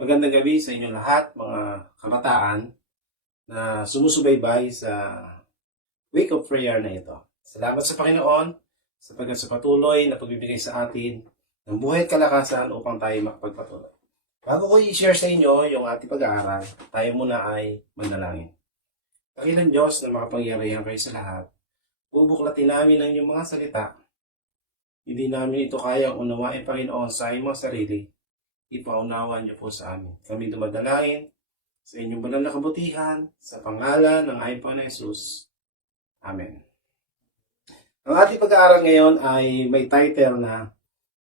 Magandang gabi sa inyo lahat, mga kabataan na sumusubaybay sa Week of Prayer na ito. Salamat sa Panginoon sapagkat sa patuloy na pagbibigay sa atin ng buhay at kalakasan upang tayo makapagpatuloy. Bago ko i-share sa inyo yung ating pag-aaral, tayo muna ay manalangin. Dakilang Diyos na makapangyarihan kayo sa lahat, bubuklatin namin ang inyong mga salita. Hindi namin ito kayang unawain, Panginoon, sa inyong mga sarili. Ipaunawa niyo po sa amin. Kami dumadalain sa inyong banal na kabutihan, sa pangalan ng aming Panginoon Jesus. Amen. Ang ating pag-aaral ngayon ay may title na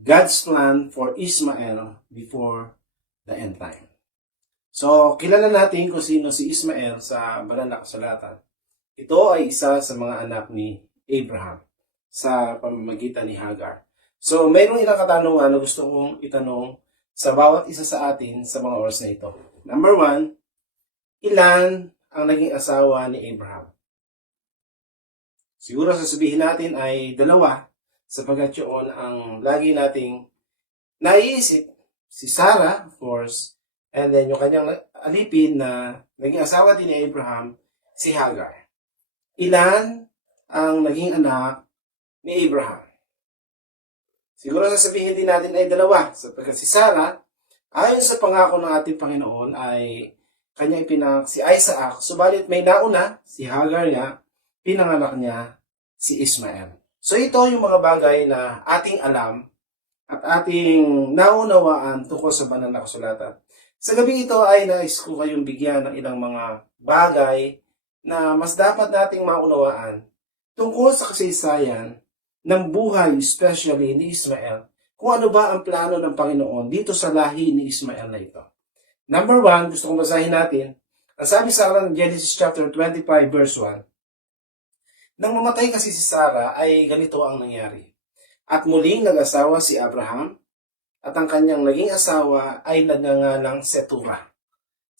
God's Plan for Ismael Before the End Time. So, kilala natin kung sino si Ismael sa banal na kasulatan. Ito ay isa sa mga anak ni Abraham sa pamamagitan ni Hagar. So, mayroong ilang katanungan na gusto kong itanong sa bawat isa sa atin sa mga oras na ito. Number 1, ilan ang naging asawa ni Abraham? Siguro sasabihin natin ay 2, sapagkat yun ang lagi nating naiisip. Si Sarah, of course, and then yung kanyang alipin na naging asawa din ni Abraham, si Hagar. Ilan ang naging anak ni Abraham? Siguro sasabihin din natin ay 2, sapagkat si Sarah, ayon sa pangako ng ating Panginoon, ay kanya ipinanganak si Isaac, subalit may nauna, si Hagar nga, pinanganak niya si Ismael. So ito yung mga bagay na ating alam at ating naunawaan tungkol sa banal na kasulatan. Sa gabi ito ay nais ko kayong bigyan ng ilang mga bagay na mas dapat nating maunawaan tungkol sa kasaysayan ng buhay, especially ni Ismael, kung ano ba ang plano ng Panginoon dito sa lahi ni Ismael na ito. Number 1, gusto kong basahin natin, ang sabi sa aklat ng Genesis chapter 25, verse 1, nang mamatay kasi si Sarah ay ganito ang nangyari. At muling nag-asawa si Abraham, at ang kanyang naging asawa ay nagngangalang Setura.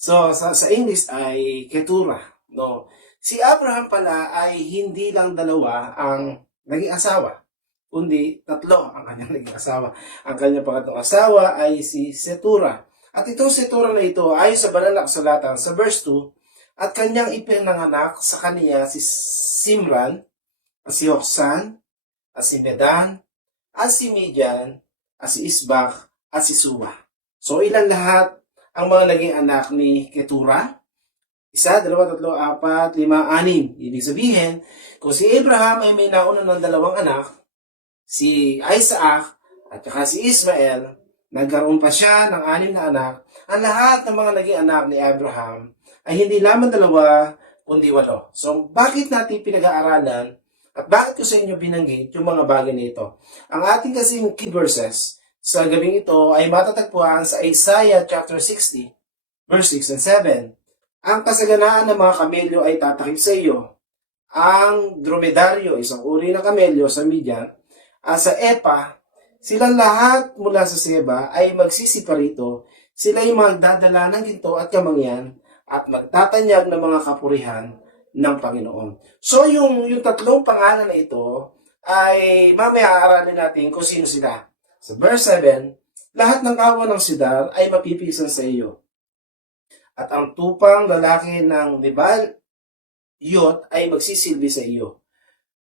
So, sa English ay Ketura. No? Si Abraham pala ay hindi lang 2 ang naging asawa, kundi 3 ang kanyang naging asawa. Ang kanyang pangatlong asawa ay si Setura. At itong Setura na ito ay sa banal na kasulatan sa verse 2, at kanyang ipinanganak sa kaniya si Simran, at si Hoksan, at si Medan, at si Midian, at si Isbak, at si Suwa. So ilan lahat ang mga naging anak ni Ketura? 1, 2, 3, 4, 5, 6. Ibig sabihin, kung si Abraham ay may nauna ng 2 anak, si Isaac at saka si Ismael, nagkaroon pa siya ng 6 na anak. Ang lahat ng mga naging anak ni Abraham ay hindi lamang 2, kundi 8. So, bakit natin pinag-aaralan at bakit ko sa inyo binanggit yung mga bagay na ito? Ang ating kasing key verses sa gabing ito ay matatagpuan sa Isaiah chapter 60, verse 6 and 7. Ang kasaganaan ng mga kamelyo ay tatakip sa iyo. Ang dromedaryo, isang uri ng kamelyo sa Midian, at sa Epa, silang lahat mula sa Seba ay magsisiparito. Sila ay magdadala ng ginto at kamangyan at magtatanyag ng mga kapurihan ng Panginoon. So yung 3 pangalan na ito ay mamaya aaralin natin kung sino sila. Sa verse 7, lahat ng kawan ng Sidar ay mapipisan sa iyo. At ang tupang lalaki ng Nebalyot ay magsisilbi sa iyo.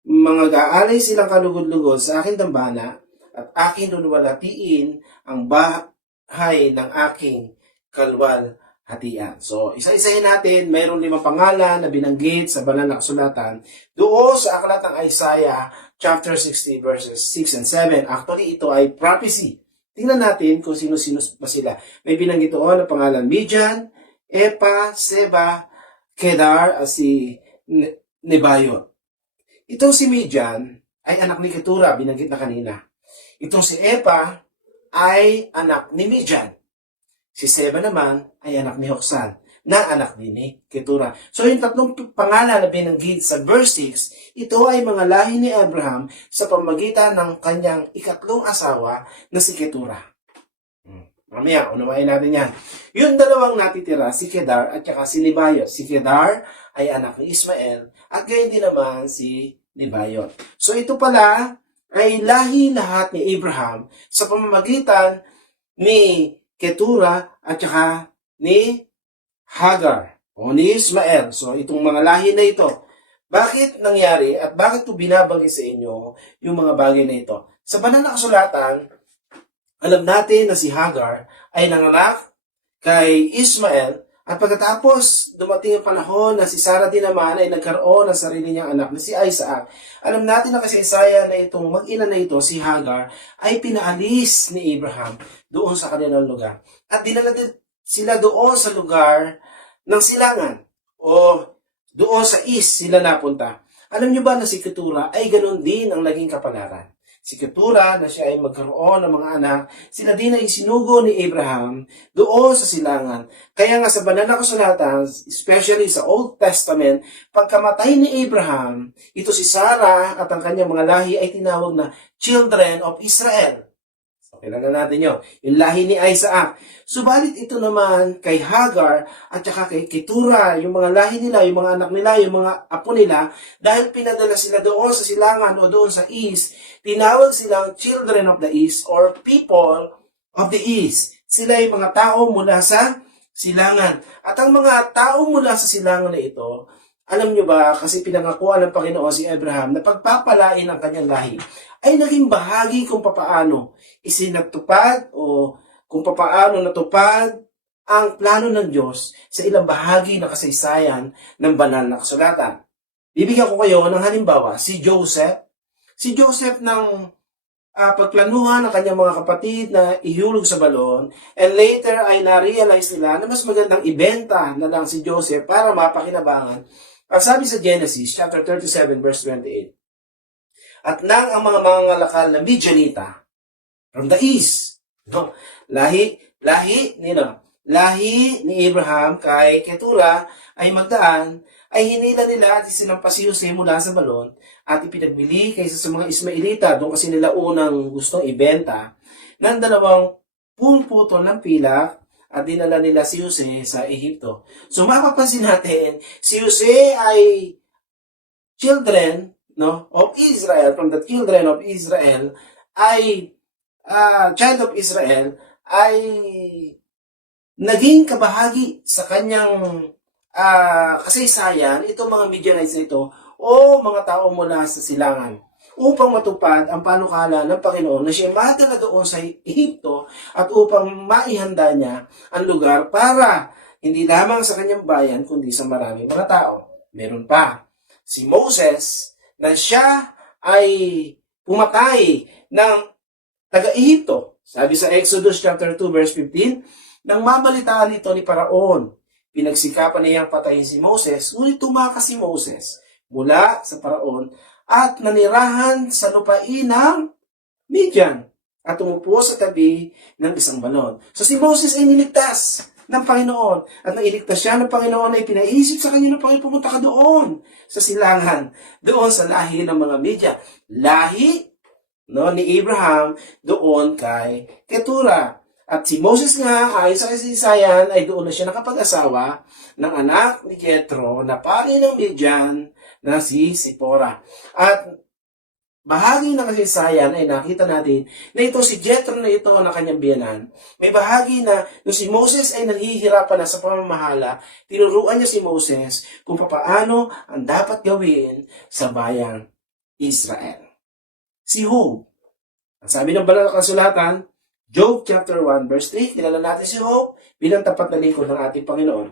Mga gaalay silang kalugod-lugod sa aking dambana at aking luluwalhatiin ang bahay ng aking kalwalhatian. So, isa-isahin natin, mayroon 5 pangalan na binanggit sa banal na kasulatan doon sa aklat ng Isaiah chapter 60 verses 6 and 7. Actually, ito ay prophecy. Tingnan natin kung sino-sino ba sila. May binanggit doon ang pangalan Midian, Epa, Seba, Kedar, at si Nebayot. Itong si Midian ay anak ni Ketura, binanggit na kanina. Itong si Epa ay anak ni Midian. Si Seba naman ay anak ni Hoksan, na anak din ni Ketura. So yung 3 pangalan na binanggit sa verse 6, ito ay mga lahi ni Abraham sa pamamagitan ng kanyang 3 asawa na si Ketura. Mamaya, unawain natin yan. Yung 2 natitira, si Kedar at saka si Nebayot. Si Kedar ay anak ni Ismael at gayon din naman si Nebayot. So ito pala ay lahi lahat ni Abraham sa pamamagitan ni Ketura, at saka ni Hagar o ni Ismael. So, itong mga lahi na ito. Bakit nangyari at bakit ko binabanggit sa inyo yung mga bagay na ito? Sa banal na kasulatan, alam natin na si Hagar ay nanganak kay Ismael at pagkatapos dumating ang panahon na si Sarah din naman ay nagkaroon ng sarili niyang anak na si Isaac. Alam natin na kasaysayan na itong mag-ina na ito, si Hagar, ay pinaalis ni Abraham doon sa kanilang lugar. At dinala din sila doon sa lugar ng silangan o doon sa east sila napunta. Alam niyo ba na si Ketura ay ganoon din ang naging kapalaran? Si Ketura na siya ay magkaroon ng mga anak, sila din ay sinugo ni Abraham doon sa silangan. Kaya nga sa banal na kasulatan, especially sa Old Testament, pagkamatay ni Abraham, ito si Sarah at ang kanyang mga lahi ay tinawag na children of Israel. Kailangan natin yun. Yung lahi ni Isaac. Subalit ito naman kay Hagar at saka kay Ketura, yung mga lahi nila, yung mga anak nila, yung mga apo nila, dahil pinadala sila doon sa silangan o doon sa east, tinawag silang children of the east or people of the east. Sila yung mga tao mula sa silangan. At ang mga tao mula sa silangan na ito, alam nyo ba, kasi pinangakuan ng Panginoon si Abraham na pagpapalain ang kanyang lahi, ay naging bahagi kung papaano isinagtupad o kung papaano natupad ang plano ng Diyos sa ilang bahagi ng kasaysayan ng banal na kasulatan. Bibigyan ko kayo ng halimbawa, si Joseph. Si Joseph ng pagplanuhan ng kanyang mga kapatid na ihulog sa balon, and later ay na-realize nila na mas magandang ibenta na lang si Joseph para mapakinabangan. Ang sabi sa Genesis chapter 37 verse 28, at nang ang mga mangangalakal na Midianita from the east, no, lahi ni Abraham kay Ketura ay magdaan, ay hinila nila at sinampas si Jose mula sa balon at ipinagbili kaysa sa mga Ismailita, doon kasi nila unang gustong ibenta, ng 20 putol ng pilak at dinala nila si Jose sa Ehipto. So mapapansin natin, si Jose ay children, no, of Israel, from the children of Israel, ay child of Israel, ay naging kabahagi sa kanyang kasaysayan, itong mga Midianites nito, o mga tao mula sa silangan, upang matupad ang panukala ng Panginoon na siya madala doon sa Ehipto at upang maihanda niya ang lugar para hindi lamang sa kanyang bayan, kundi sa maraming mga tao. Meron pa, si Moses, na siya ay pumatay ng taga-Ehipto. Sabi sa Exodus chapter 2 verse 15, nang mabalitaan ito ni Paraon, pinagsikapan niyang patayin si Moses, ngunit tumakas si Moses mula sa Paraon at nanirahan sa lupain ng Midian at umupo sa tabi ng isang balon. So si Moses ay niligtas ng Panginoon at nang iligtas siya ng Panginoon ay pinaisip sa kanya ng Panginoon, pumunta ka doon sa silangan, doon sa lahi ng mga Midian. Lahi, no, ni Abraham doon kay Ketura. At si Moses nga ay sa kasaysayan ay doon na siya nakapag-asawa ng anak ni Jethro na pari ng Midian na si Sipora. At bahagi ng kasaysayan ay nakita natin na ito si Jethro na ito na kanyang biyanan. May bahagi na nung si Moses ay nanghihirapan na sa pamamahala, tinuruan niya si Moses kung paano ang dapat gawin sa bayang Israel. Si Job. Ang sabi ng banal na kasulatan, Job chapter 1 verse 3, kilala natin si Job bilang tapat na lingkod ng ating Panginoon.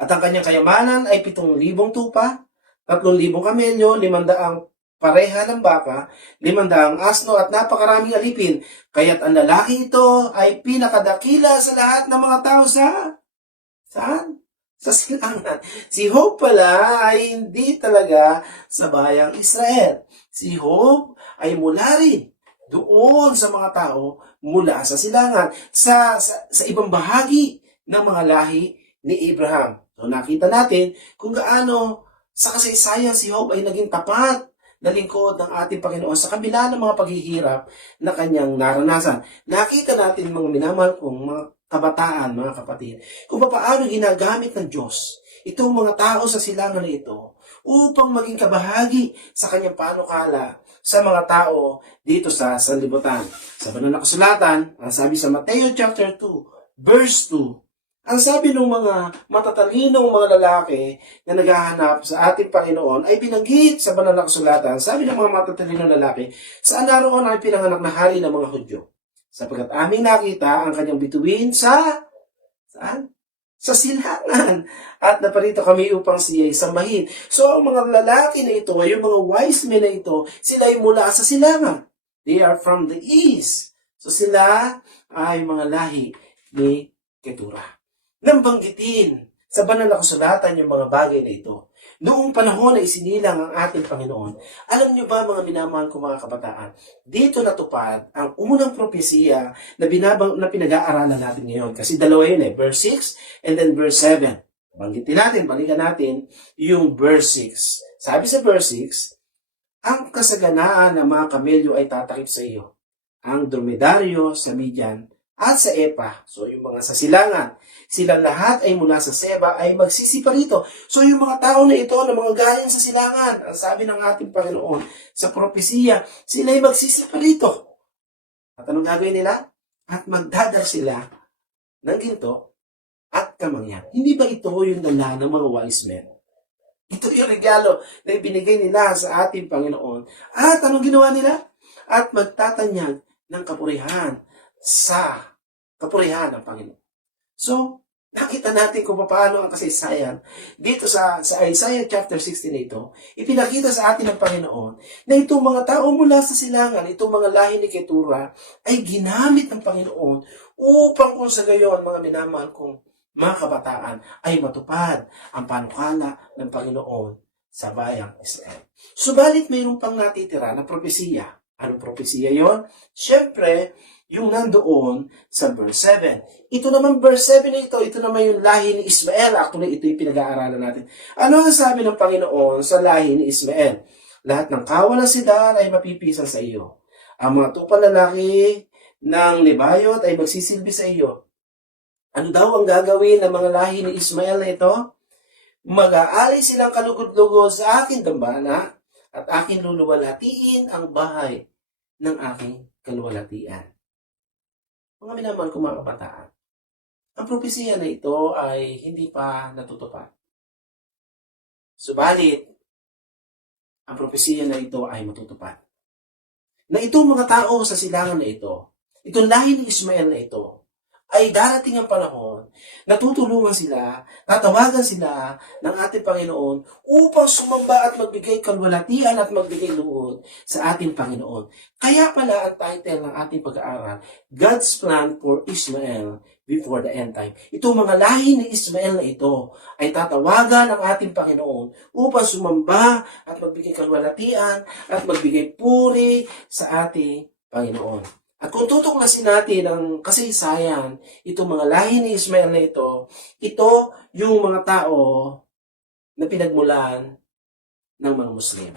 At ang kanyang kayamanan ay 7,000 tupa, 3,000 kamelyo, 500 pareha ng baka, 500 asno at napakaraming alipin. Kaya't ang lalaki ito ay pinakadakila sa lahat ng mga tao saan? Sa silangan. Si Job pala ay hindi talaga sa bayang Israel. Si Job ay mula rin doon sa mga tao mula sa silangan, sa ibang bahagi ng mga lahi ni Abraham. So nakita natin kung gaano sa kasaysayan si Job ay naging tapat na lingkod ng ating Panginoon sa kabila ng mga paghihirap na kanyang naranasan. Nakita natin mga minamahal kong mga kabataan, mga kapatid, kung paano ginagamit ng Diyos itong mga tao sa silangan na ito upang maging kabahagi sa kanyang panukala sa mga tao dito sa sanlibutan. Sa banal na kasulatan, ang sabi sa Mateo chapter 2, verse 2, ang sabi ng mga matatalinong mga lalaki na naghahanap sa ating Panginoon ay binanggit sa banal na kasulatan. Sabi ng mga matatalinong lalaki, saan naroon ay pinanganak na hari ng mga Hudyo? Sapagkat aming nakita ang kanyang bituin saan? Sa silangan. At naparito kami upang siya'y sambahin. So, ang mga lalaki na ito, yung mga wise men na ito, sila ay mula sa silangan. They are from the east. So, sila ay mga lahi ni Ketura. Nang banggitin sa banal na kasulatan yung mga bagay na ito. Noong panahon na isinilang ang ating Panginoon, alam niyo ba mga minamahal ko mga kabataan, dito natupad ang unang propesiya na pinag-aaralan natin ngayon. Kasi dalawa yun verse 6 and then verse 7. Banggitin natin, balikan natin yung verse 6. Sabi sa verse 6, ang kasaganaan ng mga kamelyo ay tatakip sa iyo. Ang dromedaryo sa Midian at sa Epa, so yung mga sa silangan, silang lahat ay mula sa Seba ay magsisipa rito. So yung mga tao na ito na mga galing sa silangan, ang sabi ng ating Panginoon sa propesiya, sila ay magsisipa rito. At anong gagawin nila? At magdadar sila ng ginto at kamangyan. Hindi ba ito yung dala ng mga wise men? Ito yung regalo na ibinigay nila sa ating Panginoon. At anong ginawa nila? At magtatanyag ng kapurihan sa kapurihan ng Panginoon. So, nakita natin kung paano ang kasaysayan dito sa Isaiah chapter 16 ito, ipinakita sa atin ng Panginoon na itong mga tao mula sa silangan, itong mga lahi ni Ketura, ay ginamit ng Panginoon upang kung sa gayon, mga minamahal kong mga kabataan, ay matupad ang panukala ng Panginoon sa bayang Israel. Subalit mayroon pang natitira na propesiya. Anong propesiya yon? Siyempre, yung nandoon sa verse 7. Ito naman verse 7 na ito naman yung lahi ni Ismael. Actually, ito yung pinag-aaralan natin. Ano ang sabi ng Panginoon sa lahi ni Ismael? Lahat ng kawalang sidar ay mapipisan sa iyo. Ang mga tupang lalaki ng Nebayot ay magsisilbi sa iyo. Ano daw ang gagawin ng mga lahi ni Ismael na ito? Mag-aalay silang kalugod-lugod sa aking dambana at aking luluwalhatiin ang bahay ng aking kaluwalhatian. Mga minamahal ko mga kabataan, ang propesiya na ito ay hindi pa natutupad. Subalit, ang propesiya na ito ay matutupad. Na itong mga tao sa silangan na ito, itong lahi ni Ismael na ito, ay darating ang panahon, natutulungan sila, tatawagan sila ng ating Panginoon upang sumamba at magbigay kalwalhatian at magbigay loob sa ating Panginoon. Kaya pala ang title ng ating pag-aaral, God's Plan for Ishmael Before the End Time. Itong mga lahi ni Ismael na ito ay tatawagan ng ating Panginoon upang sumamba at magbigay kalwalhatian at magbigay puri sa ating Panginoon. At kung tutuklasin natin ang kasaysayan, itong mga lahi ni Ismael na ito yung mga tao na pinagmulan ng mga Muslim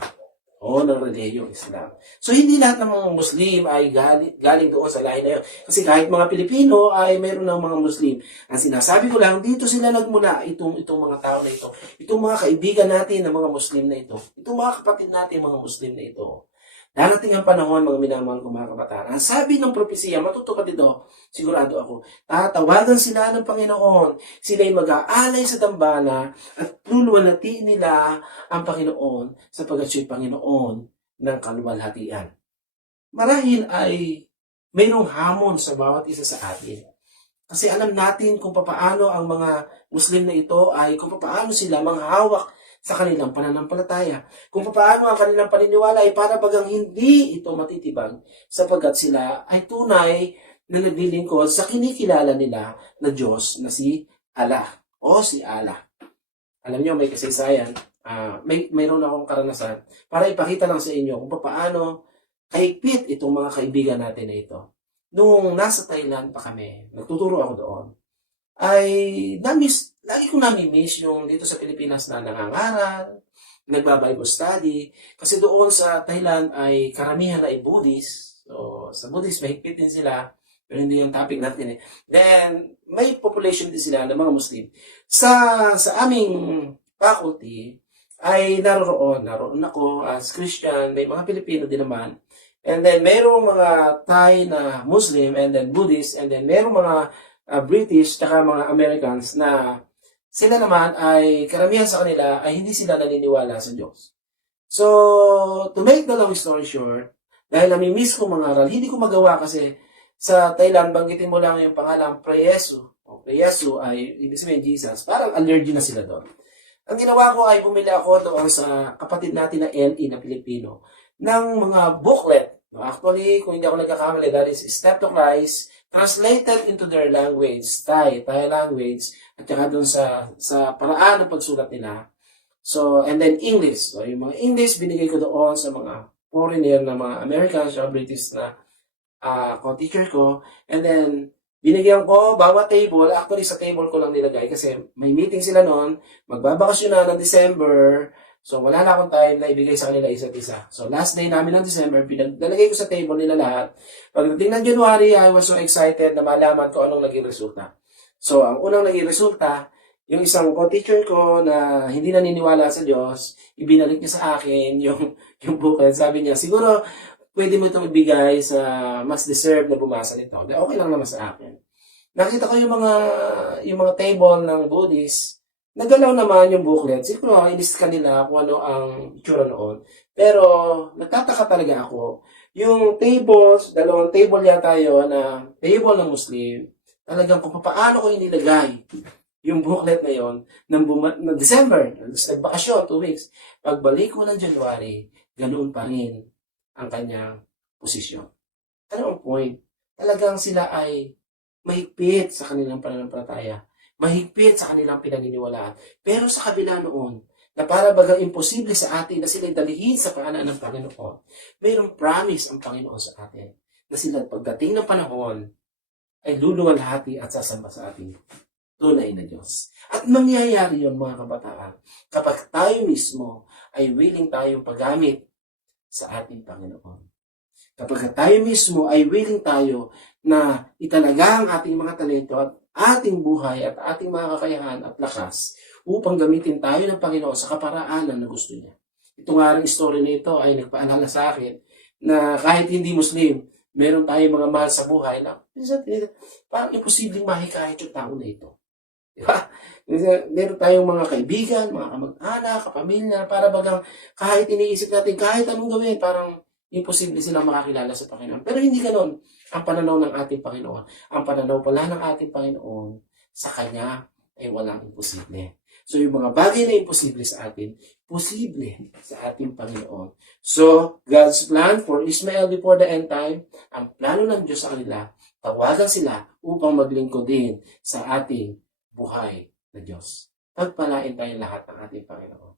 o ng reliyong Islam. So, hindi lahat ng mga Muslim ay galing doon sa lahi na yun. Kasi kahit mga Pilipino ay mayroon ng mga Muslim. Ang sinasabi ko lang, dito sila nagmula, itong mga tao na ito. Itong mga kaibigan natin ng mga Muslim na ito. Itong mga kapatid natin mga Muslim na ito. Darating ang panahon, mga minamahal kong mga kabataan. Ang sabi ng propesiya, matutupad ito, sigurado ako, tatawagan sila ng Panginoon. Sila'y mag-aalay sa dambana at luluwalhatiin nila ang Panginoon sapagkat siya'y Panginoon ng kaluwalhatian. Marahil ay mayroong hamon sa bawat isa sa atin. Kasi alam natin kung paano ang mga Muslim na ito ay kung paano sila manghawak sa kanilang pananampalataya. Kung paano ang kanilang paniniwala ay para bagang hindi ito matitibag sapagkat sila ay tunay na naglilingkod sa kinikilala nila na Diyos na si Allah o si Allah. Alam niyo, may kasaysayan, mayroon akong karanasan para ipakita lang sa inyo kung paano kahigpit itong mga kaibigan natin na ito. Nung nasa Thailand pa kami, nagtuturo ako doon, ay lagi kong nami-miss yung dito sa Pilipinas na nangangaral, nagba-Bible study. Kasi doon sa Thailand ay karamihan ay Buddhist. So, sa Buddhist, mahigpit din sila. Pero hindi yung topic natin eh. Then, may population din sila ng mga Muslim. Sa aming faculty, ay naroon ako as Christian, may mga Pilipino din naman. And then, mayroong mga Thai na Muslim, and then Buddhist, and then mayroong mga British, tsaka mga Americans na sila naman ay karamihan sa kanila ay hindi sila naniniwala sa Diyos. So, to make the long story short, dahil nami-miss ko mga aral, hindi ko magawa kasi sa Thailand, banggitin mo lang yung pangalang Prayesu. O Prayesu ay, ibig sabihin Jesus, parang allergy na sila doon. Ang ginawa ko ay bumili ako doon sa kapatid natin na LE na Pilipino ng mga booklet. Actually, kung hindi ako nagkakamali, that is Step to Christ, translated into their language, Thai language, at saka doon sa paraan ng pagsulat nila. So, and then English. So, yung mga English, binigay ko doon sa mga foreigner na mga Americans o British na co-teacher ko. And then, binigyan ko bawat table. Actually, sa table ko lang nilagay kasi may meeting sila noon. Magbabakasyon na ng December. So, wala na akong time na ibigay sa kanila isa't isa. So, last day namin ng December, pinaglalagay ko sa table nila lahat. Pagdating ng January, I was so excited na malaman ko anong naging resulta. So, ang unang naging resulta, yung isang co-teacher ko na hindi naniniwala sa Diyos, ibinalik niya sa akin yung booklet. Sabi niya, siguro, pwede mo itong ibigay sa mas deserve na bumasa nito. Okay lang naman sa akin. Nakita ko yung mga table ng Buddhist, nagalaw naman yung booklet. Siguro, inis kanila kung ano ang itsura noon. Pero, nagtataka talaga ako. Yung tables, dalawang table yata yun, na table ng Muslim, talagang kung paano ko inilagay yung booklet na yon ng December, nagbakasyon, 2 weeks. Pagbalik ko ng January, ganoon pa rin ang kanyang posisyon. Ano ang point? Talagang sila ay mahigpit sa kanilang pananampalataya. Mahigpit sa kanilang pinaniniwalaan. Pero sa kabila noon, na para bagang imposible sa atin na sila'y dalihin sa paanan ng Panginoon, mayroong promise ang Panginoon sa atin na sila pagdating ng panahon ay luluwalhati at sasamba sa ating tunay na Diyos. At mangyayari yun mga kabataan kapag tayo mismo ay willing tayong paggamit sa ating Panginoon. Kapag tayo mismo ay willing tayo na italaga ang ating mga talento at ating buhay at ating mga kakayahan at lakas upang gamitin tayo ng Panginoon sa kaparaanan na gusto niya. Ito nga rin story na ito ay nagpaalala sa akin na kahit hindi Muslim, meron tayong mga mahal sa buhay na parang imposibleng mahikayat yung tao na ito. Diba? Meron tayong mga kaibigan, mga kamag-anak, kapamilya, para bagang kahit iniisip natin, kahit anong gawin, parang imposible silang makakilala sa Panginoon. Pero hindi ganoon ang pananaw ng ating Panginoon. Ang pananaw pala ng ating Panginoon sa Kanya ay walang imposible. So yung mga bagay na imposible sa atin, posible sa ating Panginoon. So, God's plan for Ishmael before the end time, ang plano ng Diyos sa kanila, tawagan sila upang maglingkod din sa ating buhay na Diyos. Pagpalain tayo lahat ng ating Panginoon.